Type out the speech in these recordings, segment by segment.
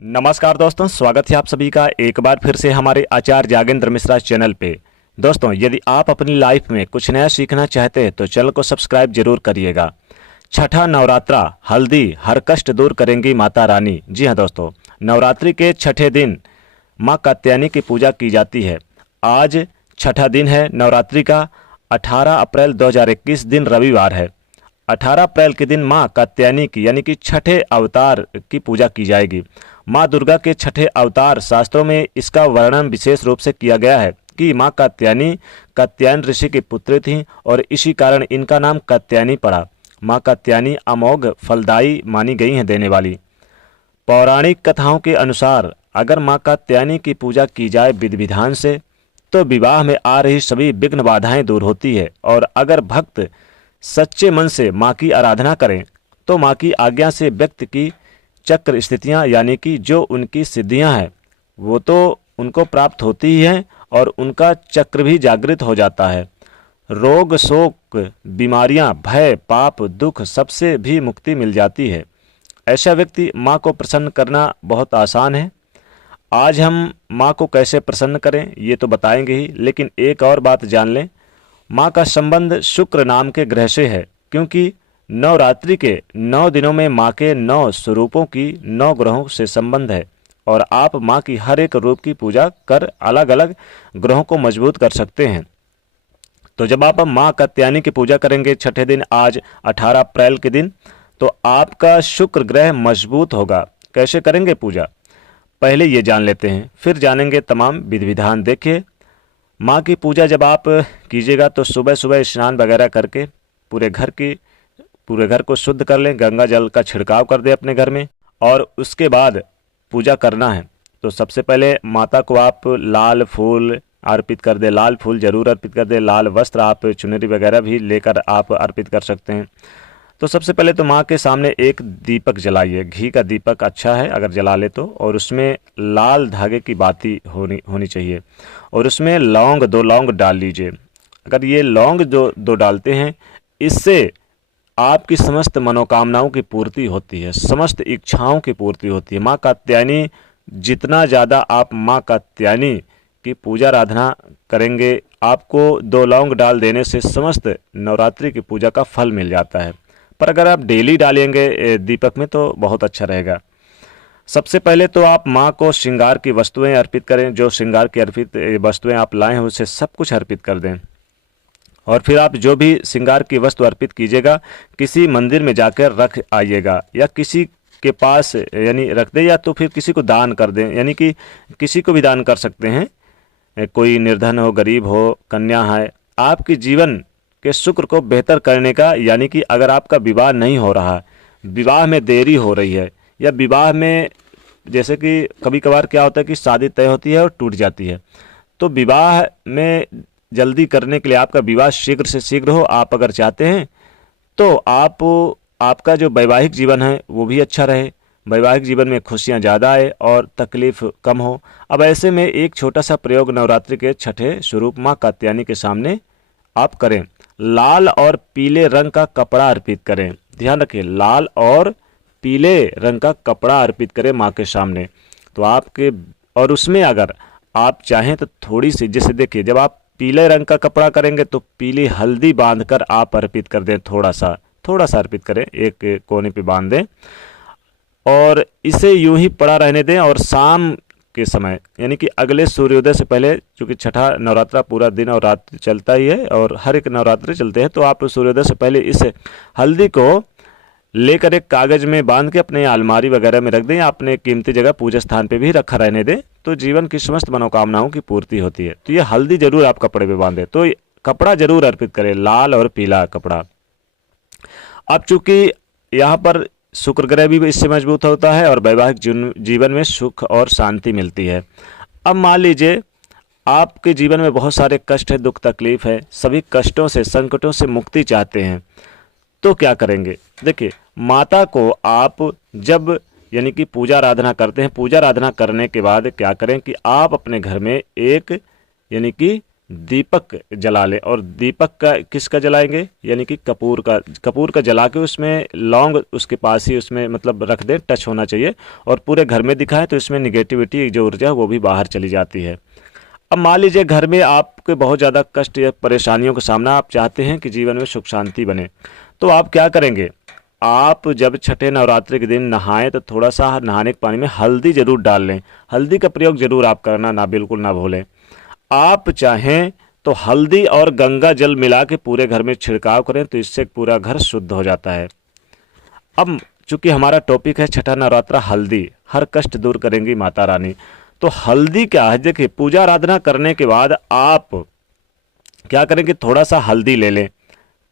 नमस्कार दोस्तों, स्वागत है आप सभी का एक बार फिर से हमारे आचार्य जागेंद्र मिश्रा चैनल पे। दोस्तों, यदि आप अपनी लाइफ में कुछ नया सीखना चाहते हैं तो चैनल को सब्सक्राइब जरूर करिएगा। छठा नवरात्रा, हल्दी हर कष्ट दूर करेंगी माता रानी। जी हाँ दोस्तों, नवरात्रि के छठे दिन माँ कात्यायनी की पूजा की जाती है। आज छठा दिन है नवरात्रि का। 18 अप्रैल 2021 दिन रविवार है। 18 अप्रैल के दिन माँ कात्यायनी की यानी कि छठे अवतार की पूजा की जाएगी। माँ दुर्गा के छठे अवतार शास्त्रों में इसका वर्णन विशेष रूप से किया गया है कि माँ कात्यायनी कात्यायन ऋषि की पुत्री थीं और इसी कारण इनका नाम कात्यायनी पड़ा। माँ कात्यायनी अमोघ फलदायी मानी गई हैं देने वाली। पौराणिक कथाओं के अनुसार अगर माँ कात्यायनी की पूजा की जाए विधि विधान से तो विवाह में आ रही सभी विघ्न बाधाएं दूर होती है, और अगर भक्त सच्चे मन से माँ की आराधना करें तो माँ की आज्ञा से व्यक्ति की चक्र स्थितियाँ यानी कि जो उनकी सिद्धियाँ हैं वो तो उनको प्राप्त होती ही हैं और उनका चक्र भी जागृत हो जाता है। रोग शोक बीमारियाँ भय पाप दुख सबसे भी मुक्ति मिल जाती है। ऐसा व्यक्ति माँ को प्रसन्न करना बहुत आसान है। आज हम माँ को कैसे प्रसन्न करें ये तो बताएंगे ही, लेकिन एक और बात जान लें। माँ का संबंध शुक्र नाम के ग्रह से है, क्योंकि नवरात्रि के 9 दिनों में माँ के 9 स्वरूपों की 9 ग्रहों से संबंध है, और आप माँ की हर एक रूप की पूजा कर अलग अलग ग्रहों को मजबूत कर सकते हैं। तो जब आप माँ कात्यायनी की पूजा करेंगे छठे दिन, आज 18 अप्रैल के दिन, तो आपका शुक्र ग्रह मजबूत होगा। कैसे करेंगे पूजा, पहले ये जान लेते हैं, फिर जानेंगे तमाम विधि विधान। देखिए, माँ की पूजा जब आप कीजिएगा तो सुबह सुबह स्नान वगैरह करके पूरे घर को शुद्ध कर लें, गंगा जल का छिड़काव कर दें अपने घर में, और उसके बाद पूजा करना है। तो सबसे पहले माता को आप लाल फूल अर्पित कर दें, लाल फूल जरूर अर्पित कर दें, लाल वस्त्र, आप चुनरी वगैरह भी लेकर आप अर्पित कर सकते हैं। तो सबसे पहले तो माँ के सामने एक दीपक जलाइए, घी का दीपक अच्छा है अगर जला ले तो, और उसमें लाल धागे की बाती होनी चाहिए, और उसमें लौंग 2 लौंग डाल लीजिए। अगर ये लौंग जो 2 डालते हैं, इससे आपकी समस्त मनोकामनाओं की पूर्ति होती है, समस्त इच्छाओं की पूर्ति होती है। माँ कात्यायनी, जितना ज़्यादा आप माँ कात्यायनी की पूजा आराधना करेंगे, आपको 2 लौंग डाल देने से समस्त नवरात्रि की पूजा का फल मिल जाता है। पर अगर आप डेली डालेंगे दीपक में तो बहुत अच्छा रहेगा। सबसे पहले तो आप माँ को श्रृंगार की वस्तुएं अर्पित करें। जो श्रृंगार की अर्पित वस्तुएं आप लाए हैं उसे सब कुछ अर्पित कर दें, और फिर आप जो भी श्रृंगार की वस्तु अर्पित कीजिएगा किसी मंदिर में जाकर रख आइएगा, या किसी के पास यानी रख दें, या तो फिर किसी को दान कर दें, यानी कि किसी को भी दान कर सकते हैं। कोई निर्धन हो, गरीब हो, कन्या है, आपके जीवन के शुक्र को बेहतर करने का, यानी कि अगर आपका विवाह नहीं हो रहा, विवाह में देरी हो रही है, या विवाह में जैसे कि कभी कभार क्या होता है कि शादी तय होती है और टूट जाती है, तो विवाह में जल्दी करने के लिए, आपका विवाह शीघ्र से शीघ्र हो आप अगर चाहते हैं, तो आपका जो वैवाहिक जीवन है वो भी अच्छा रहे, वैवाहिक जीवन में खुशियां ज़्यादा आए और तकलीफ कम हो। अब ऐसे में एक छोटा सा प्रयोग नवरात्रि के छठे स्वरूप माँ कात्यायनी के सामने आप करें। लाल और पीले रंग का कपड़ा अर्पित करें। ध्यान रखिए, लाल और पीले रंग का कपड़ा अर्पित करें माँ के सामने। तो आपके, और उसमें अगर आप चाहें तो थोड़ी सी, जैसे देखिए, जब आप पीले रंग का कपड़ा करेंगे तो पीली हल्दी बांधकर आप अर्पित कर दें, थोड़ा सा अर्पित करें, एक कोने पे बांध दें, और इसे यूं ही पड़ा रहने दें। और शाम के समय यानी कि अगले सूर्योदय से पहले, क्योंकि छठा नवरात्रा पूरा दिन और रात चलता ही है और हर एक नवरात्रि चलते हैं, तो आप सूर्योदय से पहले इस हल्दी को लेकर एक कागज में बांध के अपने अलमारी वगैरह में रख दें, या अपने कीमती जगह पूजा स्थान पे भी रखा रहने दें, तो जीवन की समस्त मनोकामनाओं की पूर्ति होती है। तो ये हल्दी जरूर आप कपड़े पे बांधें, तो कपड़ा जरूर अर्पित करें, लाल और पीला कपड़ा। अब चूंकि यहाँ पर शुक्र ग्रह भी इससे मजबूत होता है और वैवाहिक जीवन में सुख और शांति मिलती है। अब मान लीजिए आपके जीवन में बहुत सारे कष्ट है, दुख तकलीफ है, सभी कष्टों से संकटों से मुक्ति चाहते हैं, तो क्या करेंगे। देखिए, माता को आप जब यानी कि पूजा आराधना करते हैं, पूजा आराधना करने के बाद क्या करें कि आप अपने घर में एक यानी कि दीपक जला लें। और दीपक का किसका जलाएंगे, यानी कि कपूर का जला के उसमें लौंग उसके पास ही उसमें मतलब रख दें, टच होना चाहिए, और पूरे घर में दिखाएं तो इसमें निगेटिविटी जो ऊर्जा है वो भी बाहर चली जाती है। अब मान लीजिए घर में आपके बहुत ज़्यादा कष्ट या परेशानियों का सामना, आप चाहते हैं कि जीवन में सुख शांति बने, तो आप क्या करेंगे, आप जब छठे नवरात्रि के दिन नहाएं तो थोड़ा सा नहाने के पानी में हल्दी ज़रूर डाल लें। हल्दी का प्रयोग ज़रूर आप करना ना, बिल्कुल ना भूलें। आप चाहें तो हल्दी और गंगा जल मिला के पूरे घर में छिड़काव करें तो इससे पूरा घर शुद्ध हो जाता है। अब चूंकि हमारा टॉपिक है छठा नवरात्रा हल्दी, हर कष्ट दूर करेंगी माता रानी, तो हल्दी क्या है, देखिए पूजा आराधना करने के बाद आप क्या करेंगे, थोड़ा सा हल्दी ले लें।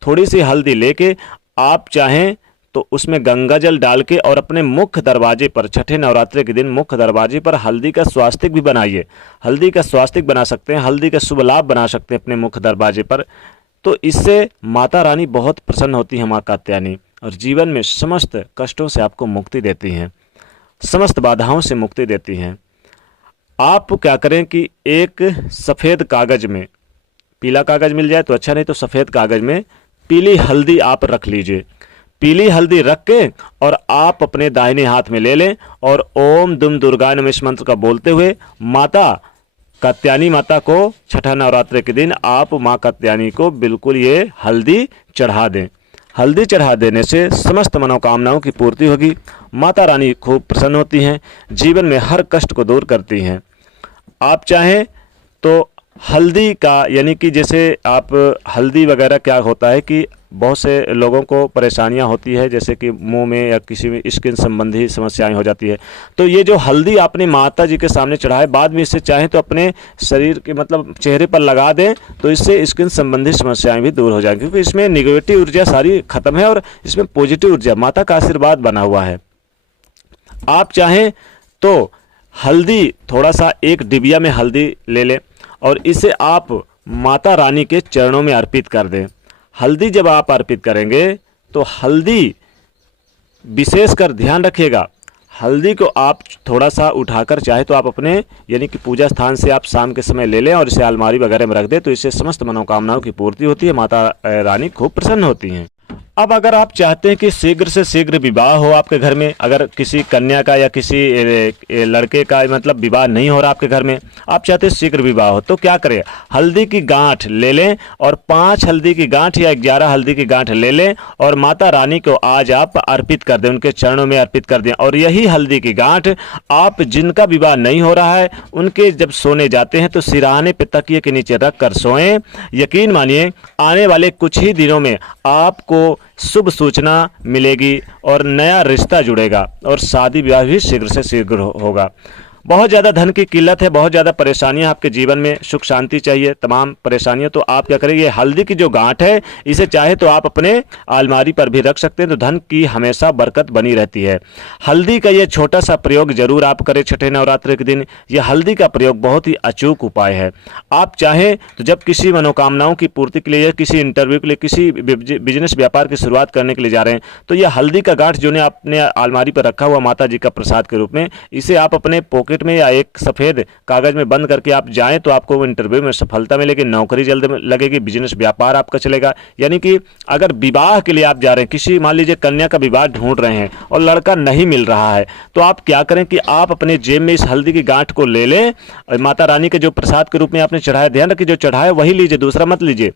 थोड़ी सी हल्दी लेके आप चाहें तो उसमें गंगा जल डाल के और अपने मुख्य दरवाजे पर छठे नवरात्रि के दिन मुख्य दरवाजे पर हल्दी का स्वास्तिक भी बनाइए। हल्दी का स्वास्तिक बना सकते हैं, हल्दी का शुभ लाभ बना सकते हैं अपने मुख्य दरवाजे पर। तो इससे माता रानी बहुत प्रसन्न होती है, माँ कात्यायनी, और जीवन में समस्त कष्टों से आपको मुक्ति देती हैं, समस्त बाधाओं से मुक्ति देती हैं। आप क्या करें कि एक सफ़ेद कागज़ में, पीला कागज़ मिल जाए तो अच्छा, नहीं तो सफ़ेद कागज़ में पीली हल्दी आप रख लीजिए। पीली हल्दी रख के और आप अपने दाहिने हाथ में ले लें और ओम दुम दुर्गाय नमः इस मंत्र का बोलते हुए माता कात्यायनी माता को छठा नवरात्रि के दिन आप माँ कात्यायनी को बिल्कुल ये हल्दी चढ़ा दें। हल्दी चढ़ा देने से समस्त मनोकामनाओं की पूर्ति होगी। माता रानी खूब प्रसन्न होती हैं, जीवन में हर कष्ट को दूर करती हैं। आप चाहें तो हल्दी का, यानी कि जैसे आप हल्दी वगैरह क्या होता है कि बहुत से लोगों को परेशानियां होती है, जैसे कि मुंह में या किसी में स्किन संबंधी समस्याएं हो जाती है, तो ये जो हल्दी आपने माता जी के सामने चढ़ाए, बाद में इससे चाहें तो अपने शरीर के मतलब चेहरे पर लगा दें तो इससे स्किन संबंधी समस्याएं भी दूर हो जाएंगी, क्योंकि इसमें निगेटिव ऊर्जा सारी खत्म है और इसमें पॉजिटिव ऊर्जा माता का आशीर्वाद बना हुआ है। आप चाहें तो हल्दी थोड़ा सा एक डिबिया में हल्दी ले लें और इसे आप माता रानी के चरणों में अर्पित कर दें। हल्दी जब आप अर्पित करेंगे तो हल्दी विशेषकर ध्यान रखिएगा, हल्दी को आप थोड़ा सा उठाकर चाहे तो आप अपने यानी कि पूजा स्थान से आप शाम के समय ले लें और इसे अलमारी वगैरह में रख दें, तो इससे समस्त मनोकामनाओं की पूर्ति होती है, माता रानी खूब प्रसन्न होती हैं। अब अगर आप चाहते हैं कि शीघ्र से शीघ्र विवाह हो आपके घर में, अगर किसी कन्या का या किसी लड़के का मतलब विवाह नहीं हो रहा आपके घर में, आप चाहते हैं शीघ्र विवाह हो, तो क्या करें, हल्दी की गांठ ले लें और 5 हल्दी की गांठ या 11 हल्दी की गांठ ले लें और माता रानी को आज आप अर्पित कर दें, उनके चरणों में अर्पित कर दें। और यही हल्दी की गांठ आप जिनका विवाह नहीं हो रहा है उनके जब सोने जाते हैं तो सिरहाने पे तकिए के नीचे रख कर सोएं। यकीन मानिए आने वाले कुछ ही दिनों में आपको शुभ सूचना मिलेगी और नया रिश्ता जुड़ेगा और शादी विवाह भी शीघ्र से शीघ्र होगा। बहुत ज़्यादा धन की किल्लत है, बहुत ज़्यादा परेशानियां आपके जीवन में, सुख शांति चाहिए, तमाम परेशानियां, तो आप क्या करेंगे, हल्दी की जो गांठ है इसे चाहे तो आप अपने अलमारी पर भी रख सकते हैं, तो धन की हमेशा बरकत बनी रहती है। हल्दी का ये छोटा सा प्रयोग जरूर आप करें छठे नवरात्रि के दिन। यह हल्दी का प्रयोग बहुत ही अचूक उपाय है। आप चाहें तो जब किसी मनोकामनाओं की पूर्ति के लिए, किसी इंटरव्यू के लिए, किसी बिजनेस व्यापार की शुरुआत करने के लिए जा रहे हैं, तो यह हल्दी का गांठ जो ने आपने अलमारी पर रखा हुआ माता जी का प्रसाद के रूप में, इसे आप अपने पॉकेट में या एक सफेद कागज में बंद करके आप जाएं तो आपको इंटरव्यू में सफलता मिलेगी, नौकरी जल्द लगेगी, बिजनेस व्यापार आपका चलेगा। यानी कि अगर विवाह के लिए आप जा रहे हैं, किसी मान लीजिए कन्या का विवाह ढूंढ रहे हैं और लड़का नहीं मिल रहा है, तो आप क्या करें कि आप अपने जेब में इस हल्दी की गांठ को ले लें, माता रानी के जो प्रसाद के रूप में आपने चढ़ाया, ध्यान रखिए जो चढ़ाया वही लीजिए, दूसरा मत लीजिए,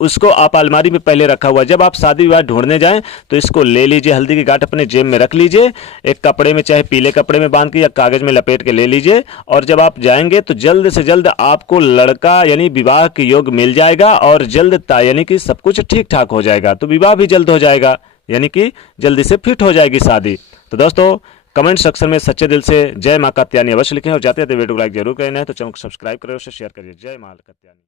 उसको आप अलमारी में पहले रखा हुआ, जब आप शादी विवाह ढूंढने जाएं तो इसको ले लीजिए, हल्दी की गांठ अपने जेब में रख लीजिए, एक कपड़े में चाहे पीले कपड़े में बांध के या कागज में लपेट के ले लीजिए, और जब आप जाएंगे तो जल्द से जल्द आपको लड़का यानी विवाह के योग मिल जाएगा और जल्द यानी कि सब कुछ ठीक ठाक हो जाएगा, तो विवाह भी जल्द हो जाएगा, यानी कि जल्दी से फिट हो जाएगी शादी। तो दोस्तों कमेंट सेक्शन में सच्चे दिल से जय मां कात्यायनी अवश्य लिखें और जाते वीडियो को लाइक जरूर करना है, तो चैनल को सब्सक्राइब करें, उसे शेयर करिए। जय मां कात्यायनी।